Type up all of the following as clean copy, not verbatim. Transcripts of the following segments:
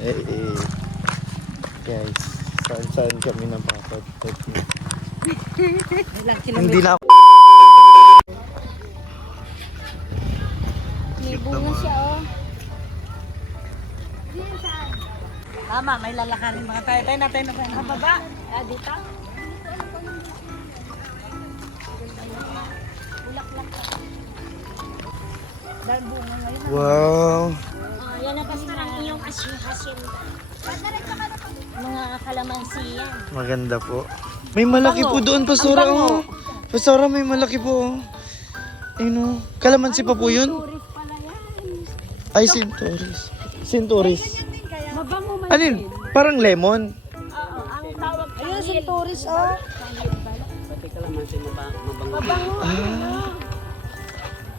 Guys, saan kami napapadpad na. Ilang Hindi na ako. May bunga siya, oh. Tama, may lalakarin mga tayo. Tayo natin na sa baba. Dito? Dahil bunga ngayon. Wow. Yan na kasi parang iyong hasyenda. Mga kalamansi yan. Maganda po. May malaki po doon, Pastora. Oh. Pastora, may malaki po. Ayun oh. Kalamansi pa po yun? Tourist pala yan. Ay, Sintoris. Sintoris. Mabango man. Ano yun? Parang lemon. Oo, ang tawag Ayun, si tourist, oh. mabango. Ah.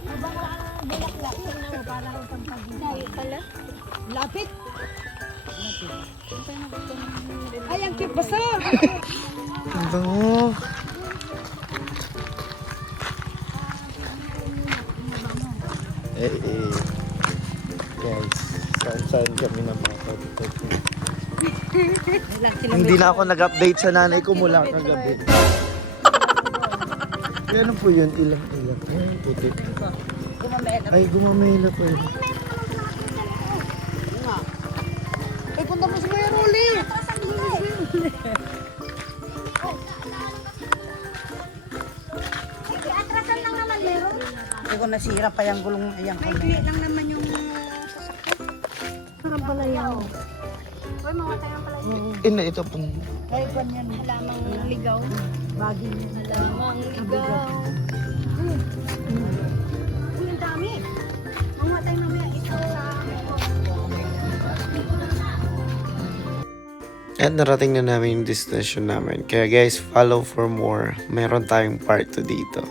Mabango ang bulaklak. Tingnan mo, parang pampaginawi pala. Lapit. Ay, ang cute basa. Ang bango. Guys, saan kami napapadpad na. Hindi na ako nag-update sa nanay ko mula kagabi. Ano po yun? Ilang. Ay, puti. Ay, gumamela po yun. Ay, punta mo sa Kuya Rolly. Atrasan lang naman meron. Ay, kung nasira pa yung gulong ayang kami. lang naman yung sasakyan. Parang pala yan. Uy, mga tayo pala. Ina, ito po. Ay, ganyan. Halamang ligaw. Bagay. Halamang ligaw. Uy, ang dami. Mga tayo mamaya ito sa... At narating na namin yung destination namin. Kaya guys, follow for more. Meron tayong part 2 dito.